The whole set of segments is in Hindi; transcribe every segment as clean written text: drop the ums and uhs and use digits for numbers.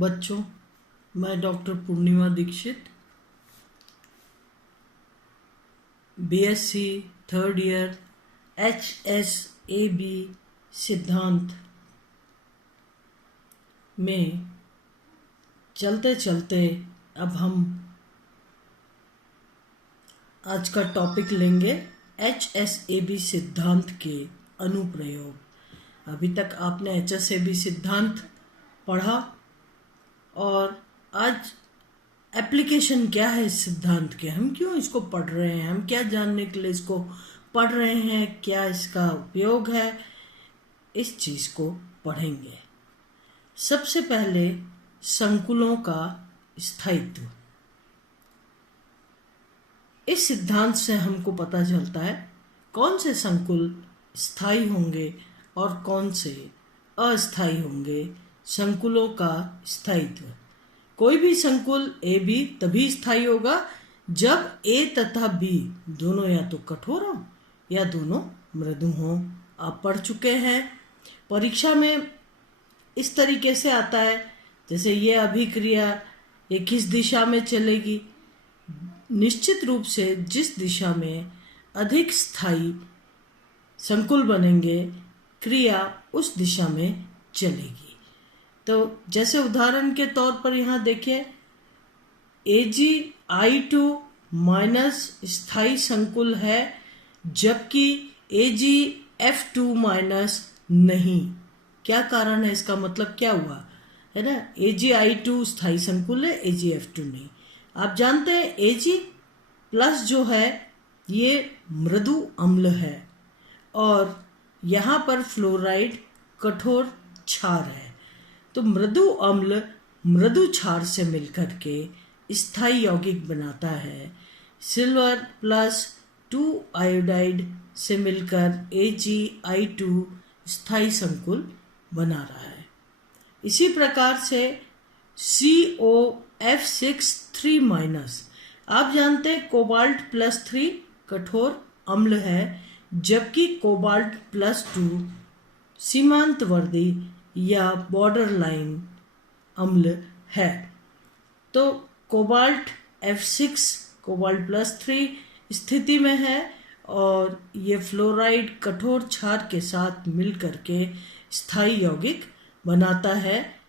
बच्चों, मैं doctor Purnima Dixit, BSc third year HSAB सिद्धांत में चलते चलते अब हम आज का टॉपिक लेंगे HSAB सिद्धांत के अनुप्रयोग। अभी तक आपने HSAB सिद्धांत पढ़ा और आज एप्लीकेशन क्या है इस सिद्धांत के, हम क्यों इसको पढ़ रहे हैं, हम क्या जानने के लिए इसको पढ़ रहे हैं, क्या इसका उपयोग है, इस चीज को पढ़ेंगे। सबसे पहले संकुलों का स्थायित्व। इस सिद्धांत से हमको पता चलता है कौन से संकुल स्थायी होंगे और कौन से अस्थायी होंगे। संकुलों का स्थायित्व। कोई भी संकुल ए बी तभी स्थायी होगा जब ए तथा बी दोनों या तो कठोर हों या दोनों मृदु हों। आप पढ़ चुके हैं, परीक्षा में इस तरीके से आता है, जैसे ये अभिक्रिया ये किस दिशा में चलेगी। निश्चित रूप से जिस दिशा में अधिक स्थायी संकुल बनेंगे, क्रिया उस दिशा में चलेगी। तो जैसे उदाहरण के तौर पर यहाँ देखिए, AgI2 माइनस स्थायी संकुल है जबकि AgF2 माइनस नहीं। क्या कारण है इसका, मतलब क्या हुआ है ना। AgI2 स्थायी संकुल है, AgF2 नहीं। आप जानते हैं Ag प्लस जो है ये मृदु अम्ल है और यहाँ पर फ्लोराइड कठोर क्षार है। तो मृदु अम्ल मृदु क्षार से मिलकर के स्थायी यौगिक बनाता है। सिल्वर प्लस 2 आयोडाइड से मिलकर AgI2 स्थायी संकुल बना रहा है। इसी प्रकार से COF6 3-, आप जानते हैं कोबाल्ट प्लस 3 कठोर अम्ल है जबकि कोबाल्ट प्लस 2 सीमांतवर्ती या बॉर्डर लाइन अम्ल है। तो कोबाल्ट F6 कोबाल्ट प्लस 3 स्थिति में है और ये फ्लोराइड कठोर क्षार के साथ मिलकर के स्थायी यौगिक बनाता है।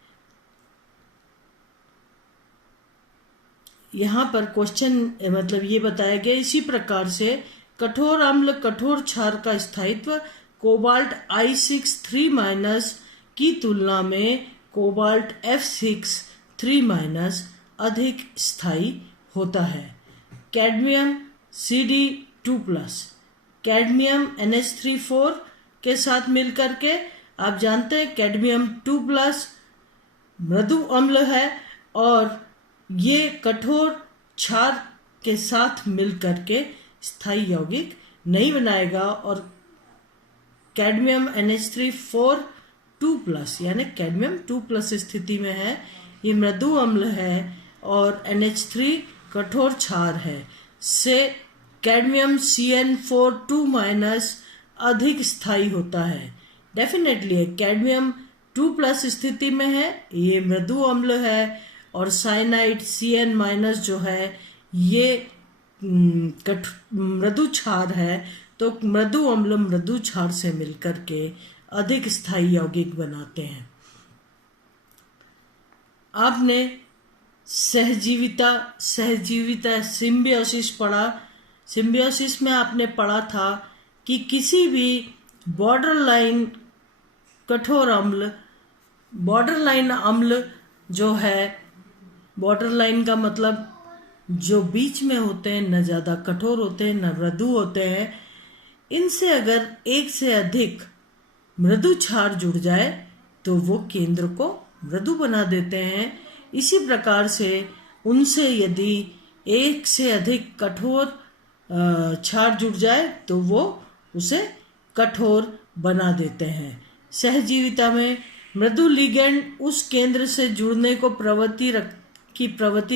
यहाँ पर क्वेश्चन मतलब ये बताया गया, इसी प्रकार से कठोर अम्ल कठोर क्षार का स्थायित्व कोबाल्ट I6 3- की तुलना में कोबाल्ट F6 3- अधिक स्थायी होता है। कैडमियम Cd2+, कैडमियम NH3 के साथ मिलकर के, आप जानते हैं कैडमियम 2+ मृदु अम्ल है और ये कठोर क्षार के साथ मिलकर के स्थायी यौगिक नहीं बनाएगा और कैडमियम NH3 2+ यानी कैडमियम 2+ स्थिति में है, ये मृदु अम्ल है और NH3 कठोर क्षार है से कैडमियम CN4 2- अधिक स्थायी होता है। डेफिनेटली कैडमियम 2+ स्थिति में है, ये मृदु अम्ल है और साइनाइड CN- जो है ये मृदु क्षार है। तो मृदु अम्ल मृदु क्षार से मिलकर के अधिक स्थायी यौगिक बनाते हैं। आपने सहजीविता सिम्बियोसिस पढ़ा। सिम्बियोसिस में आपने पढ़ा था कि किसी भी बॉर्डर लाइन कठोर अम्ल, बॉर्डर लाइन अम्ल जो है, बॉर्डर लाइन का मतलब जो बीच में होते हैं, न ज़्यादा कठोर होते हैं न मृदु होते हैं, इनसे अगर एक से अधिक मृदु क्षार जुड़ जाए तो वो केंद्र को मृदु बना देते हैं। इसी प्रकार से उनसे यदि एक से अधिक कठोर क्षार जुड़ जाए तो वो उसे कठोर बना देते हैं। सहजीविता में मृदु लिगेंड उस केंद्र से जुड़ने को प्रवृत्ति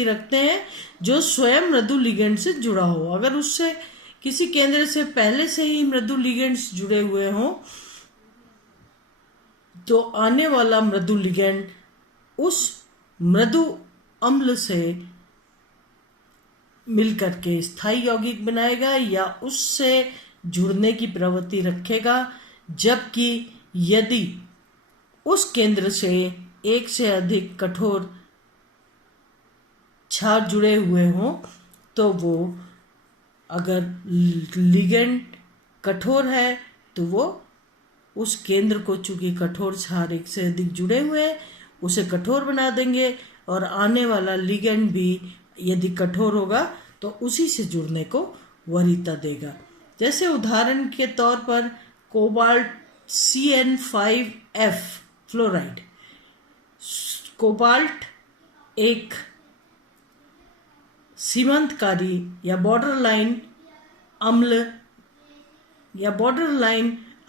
रखते हैं जो स्वयं मृदु लिगेंड से जुड़ा हो। अगर उससे किसी केंद्र से पहले से ही मृदु लिगेंड्स जुड़े हुए हों तो आने वाला मृदु लिगेंड उस मृदु अम्ल से मिलकर के स्थायी यौगिक बनाएगा या उससे जुड़ने की प्रवृत्ति रखेगा, जबकि यदि उस केंद्र से एक से अधिक कठोर क्षार जुड़े हुए हों तो वो, अगर लिगेंड कठोर है तो वो उस केंद्र को, चूंकि कठोर क्षार एक से अधिक जुड़े हुए हैं, उसे कठोर बना देंगे और आने वाला लिगेंड भी यदि कठोर होगा तो उसी से जुड़ने को वरीयता देगा। जैसे उदाहरण के तौर पर कोबाल्ट CN5F फ्लोराइड। कोबाल्ट एक सीमांतकारी या बॉर्डरलाइन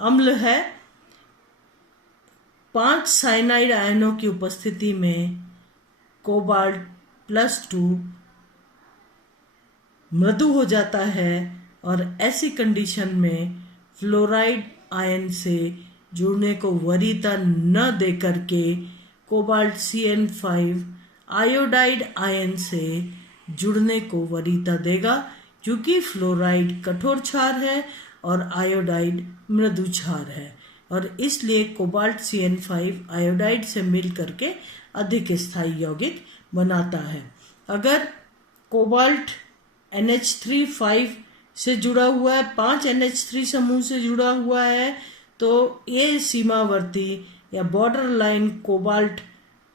अम्ल है। 5 साइनाइड आयनों की उपस्थिति में कोबाल्ट +2 मृदु हो जाता है और ऐसी कंडीशन में फ्लोराइड आयन से जुड़ने को वरीयता न देकर के कोबाल्ट CN5 आयोडाइड आयन से जुड़ने को वरीयता देगा, क्योंकि फ्लोराइड कठोर क्षार है और आयोडाइड मृदु क्षार है, और इसलिए कोबाल्ट CN5 आयोडाइड से मिल करके अधिक स्थायी यौगिक बनाता है। अगर कोबाल्ट NH3 से जुड़ा हुआ है, 5 NH3 समूह से जुड़ा हुआ है, तो ये सीमावर्ती या बॉर्डर लाइन कोबाल्ट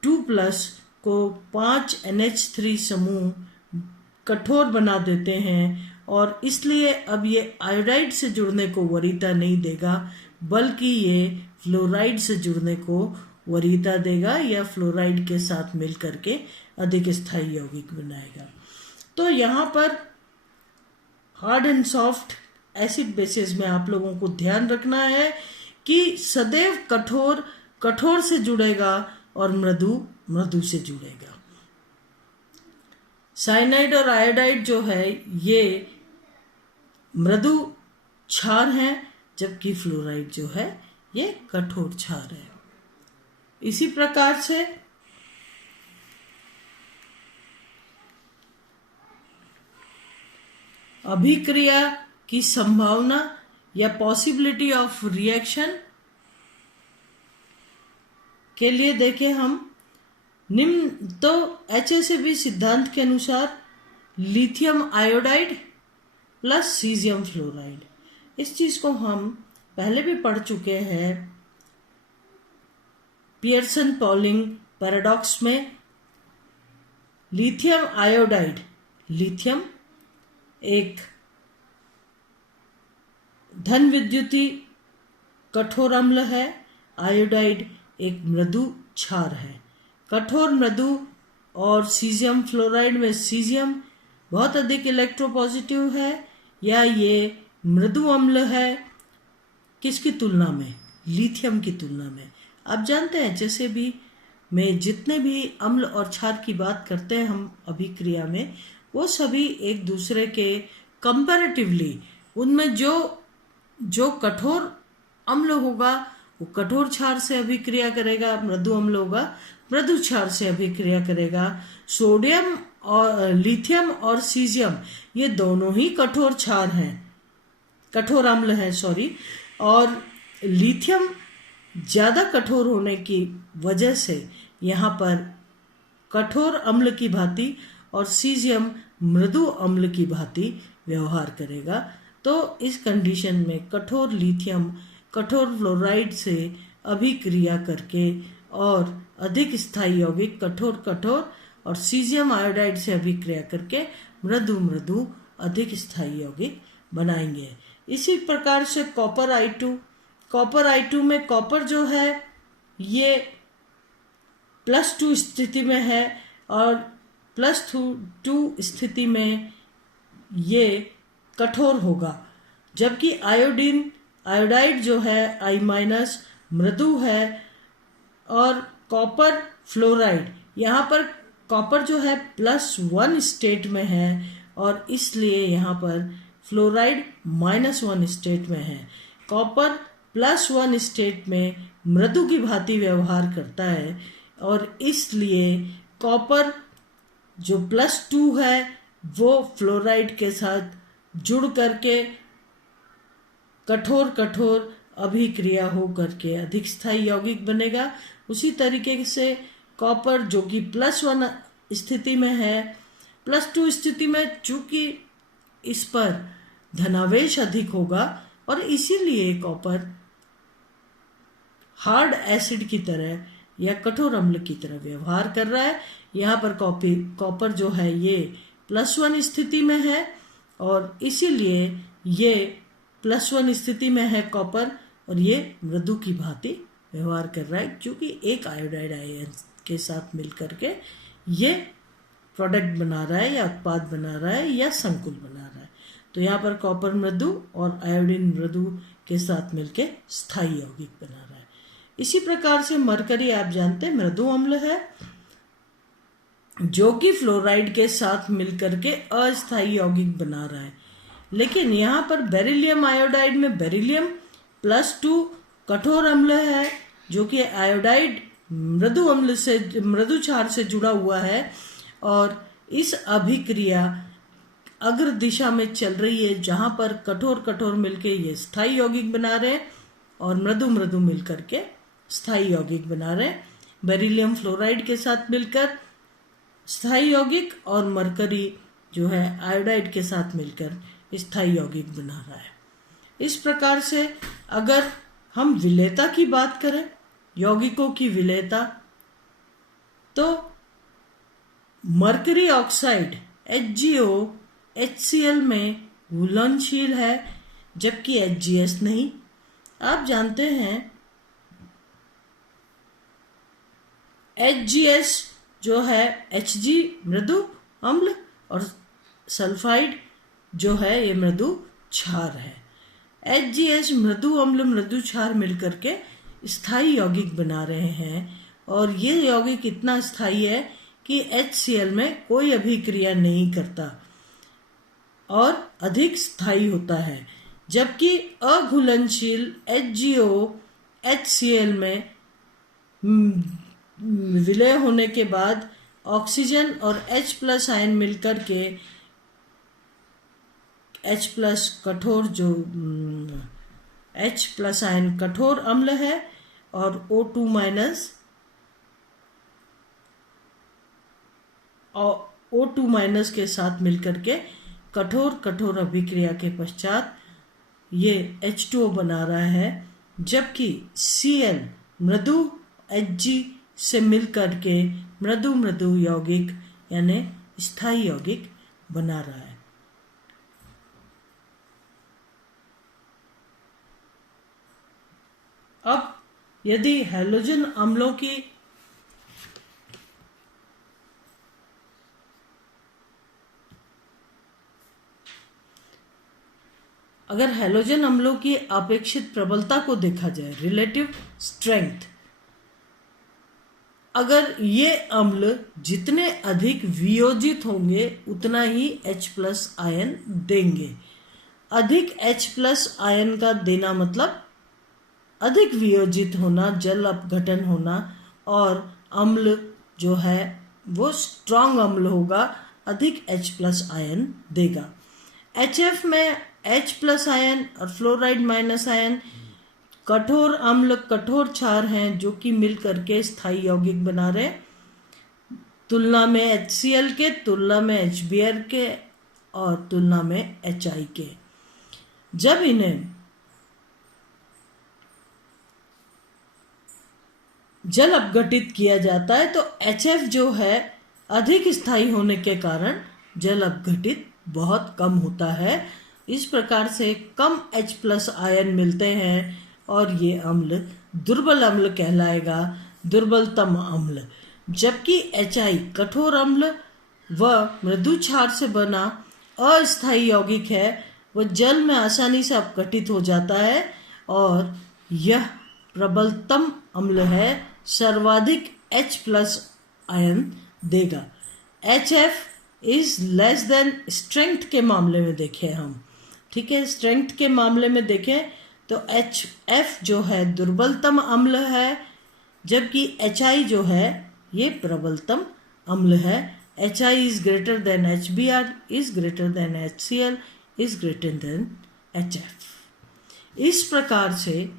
2+ को 5 NH3 समूह कठोर बना देते हैं, और इसलिए अब ये आयोडाइड से जुड़ने को वरीयता नहीं देगा, बल्कि ये फ्लोराइड से जुड़ने को वरीयता देगा या फ्लोराइड के साथ मिल करके अधिक स्थायी यौगिक बनाएगा। तो यहाँ पर hard and soft acid basis में आप लोगों को ध्यान रखना है कि सदैव कठोर कठोर से जुड़ेगा और मृदु मृदु से जुड़ेगा। साइनाइड और आयोडाइड जो है ये मृदु क्षार हैं, जबकि फ्लोराइड जो है ये कठोर क्षार है। इसी प्रकार से अभिक्रिया की संभावना या पॉसिबिलिटी ऑफ रिएक्शन के लिए देखें हम निम्न, तो HACB सिद्धांत के अनुसार lithium iodide plus caesium fluoride, इस चीज को हम पहले भी पढ़ चुके हैं पियर्सन पॉलिंग पैराडॉक्स में। लिथियम आयोडाइड, लिथियम एक धन विद्युती कठोर अम्ल है, आयोडाइड एक मृदु क्षार है। कठोर मृदु और सीजियम फ्लोराइड में सीजियम बहुत अधिक इलेक्ट्रोपॉजिटिव है, या ये मृदु अम्ल है किसकी तुलना में? लिथियम की तुलना में। आप जानते हैं जैसे भी में जितने भी अम्ल और क्षार की बात करते हैं हम अभिक्रिया में, वो सभी एक दूसरे के कंपैरेटिवली, उनमें जो कठोर अम्ल होगा वो कठोर क्षार से अभिक्रिया करेगा, मृदु अम्ल होगा मृदु क्षार से अभिक्रिया करेगा। सोडियम और लिथियम और सीजियम ये दोनों ही कठोर क्षार हैं, कठोर अम्ल हैं और लिथियम ज्यादा कठोर होने की वजह से यहाँ पर कठोर अम्ल की भांति और सीजियम मृदु अम्ल की भांति व्यवहार करेगा। तो इस कंडीशन में कठोर लिथियम कठोर फ्लोराइड से अभिक्रिया करके और अधिक स्थायी यौगिक कठोर और सीजियम आयोडाइड से अभिक्रिया करके मृदु मृदु अधिक स्थायी यौगिक बनाएंगे। इसी प्रकार से कॉपर I2 में कॉपर जो है ये +2 स्थिति में है और +2 स्थिति में ये कठोर होगा, जबकि आयोडाइड जो है I- मृदु है। और कॉपर फ्लोराइड, यहाँ पर कॉपर जो है +1 स्टेट में है और इसलिए यहाँ पर फ्लोराइड -1 स्टेट में है। कॉपर +1 स्टेट में मृदु की भांति व्यवहार करता है और इसलिए कॉपर जो +2 है वो फ्लोराइड के साथ जुड़ करके कठोर कठोर अभिक्रिया हो करके अधिक स्थायी यौगिक बनेगा। उसी तरीके से कॉपर जो कि +1 स्थिति में है, +2 स्थिति में चूंकि इस पर धनावेश अधिक होगा और इसीलिए कॉपर हार्ड एसिड की तरह या कठोर अम्ल की तरह व्यवहार कर रहा है। यहाँ पर कॉपर जो है ये +1 स्थिति में है और इसीलिए ये +1 स्थिति में है कॉपर और ये मृदु की भांति व्यवहार कर रहा है, क्योंकि एक आयोडाइड आयन के साथ मिलकर के ये प्रोडक्ट बना रहा है या उत्पाद बना रहा है या संकुल बना रहा है। तो यहाँ पर कॉपर मृदु और आयोडीन मृदु के साथ मिलके स्थायी यौगिक बना रहा है। इसी प्रकार से मरकरी आप जानते हैं मृदु अम्ल है जो कि फ्लोराइड के साथ मिलकर के अस्थायी यौगिक बना रहा है। लेकिन यहाँ पर बेरिलियम आयोडाइड में बेरिलियम +2 कठोर अम्ल है जो कि आयोडाइड मृदु अम्ल से मृदु क्षार से जुड़ा हुआ है और इस अभिक्रिया अग्र दिशा में चल रही है जहां पर कठोर कठोर मिलके ये स्थायी यौगिक बना रहे हैं और मृदु मृदु मिलकर के स्थायी यौगिक बना रहे हैं। बेरिलियम फ्लोराइड के साथ मिलकर स्थायी यौगिक और मरकरी जो है आयोडाइड के साथ मिलकर स्थायी यौगिक बना रहा है। इस प्रकार से अगर हम विलेयता की बात करें, यौगिकों की विलेयता, तो मरकरी ऑक्साइड HgO HCl में घुलनशील है जबकि HgS नहीं। आप जानते हैं HgS जो है Hg मृदु अम्ल और सल्फाइड जो है ये मृदु क्षार है। HgS मृदु अम्ल मृदु क्षार मिलकर के स्थायी यौगिक बना रहे हैं और ये यौगिक इतना स्थायी है कि HCl में कोई अभिक्रिया नहीं करता और अधिक स्थायी होता है, जबकि अघुलनशील HgO HCl में विलय होने के बाद ऑक्सीजन और H+ आयन मिलकर के H+ कठोर जो H+ आयन कठोर अम्ल है और O2- के साथ मिलकर के कठोर कठोर अभिक्रिया के पश्चात ये H2O बना रहा है, जबकि Cl मृदु Hg से मिलकर के मृदु मृदु यौगिक यानी स्थायी यौगिक बना रहा है। अब यदि हैलोजन अम्लों की अगर हैलोजन अम्लों की अपेक्षित प्रबलता को देखा जाए, रिलेटिव स्ट्रेंथ, अगर ये अम्ल जितने अधिक वियोजित होंगे उतना ही H+ आयन देंगे। अधिक H+ आयन का देना मतलब अधिक वियोजित होना, जल अपघटन होना और अम्ल जो है वो स्ट्रॉन्ग अम्ल होगा, अधिक H+ आयन देगा। HF में H+ आयन और फ्लोराइड माइनस आयन कठोर अम्ल कठोर क्षार हैं जो कि मिल करके स्थायी यौगिक बना रहे, तुलना में HCl के, तुलना में HBr के और तुलना में HI के। जब इन्हें जल अपघटित किया जाता है तो HF जो है अधिक स्थायी होने के कारण जल अपघटित बहुत कम होता है। इस प्रकार से कम H+ आयन मिलते हैं और ये अम्ल दुर्बल अम्ल कहलाएगा, दुर्बलतम अम्ल। जबकि HI कठोर अम्ल व मृदु क्षार से बना अस्थायी यौगिक है, वह जल में आसानी से अपघटित हो जाता है और यह प्रबलतम अम्ल है, सर्वाधिक H+ आयन देगा। HF is less than strength के मामले में देखें हम, ठीक है, स्ट्रेंथ के मामले में देखें तो HF जो है दुर्बलतम अम्ल है, जबकि HI जो है ये प्रबलतम अम्ल है HI is greater than HBr is greater than HCl is greater than HF। इस प्रकार से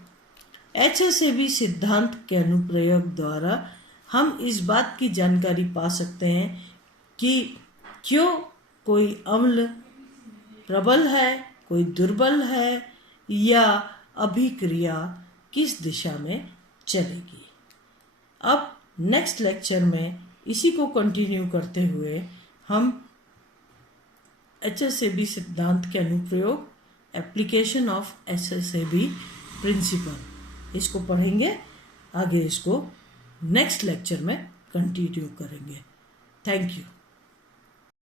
HSAB सिद्धांत के अनुप्रयोग द्वारा हम इस बात की जानकारी पा सकते हैं कि क्यों कोई अम्ल प्रबल है, कोई दुर्बल है, या अभिक्रिया किस दिशा में चलेगी। अब नेक्स्ट लेक्चर में इसी को कंटिन्यू करते हुए हम HSAB सिद्धांत के अनुप्रयोग, एप्लीकेशन ऑफ HSAB प्रिंसिपल, इसको पढ़ेंगे। आगे इसको नेक्स्ट लेक्चर में कंटिन्यू करेंगे। Thank you.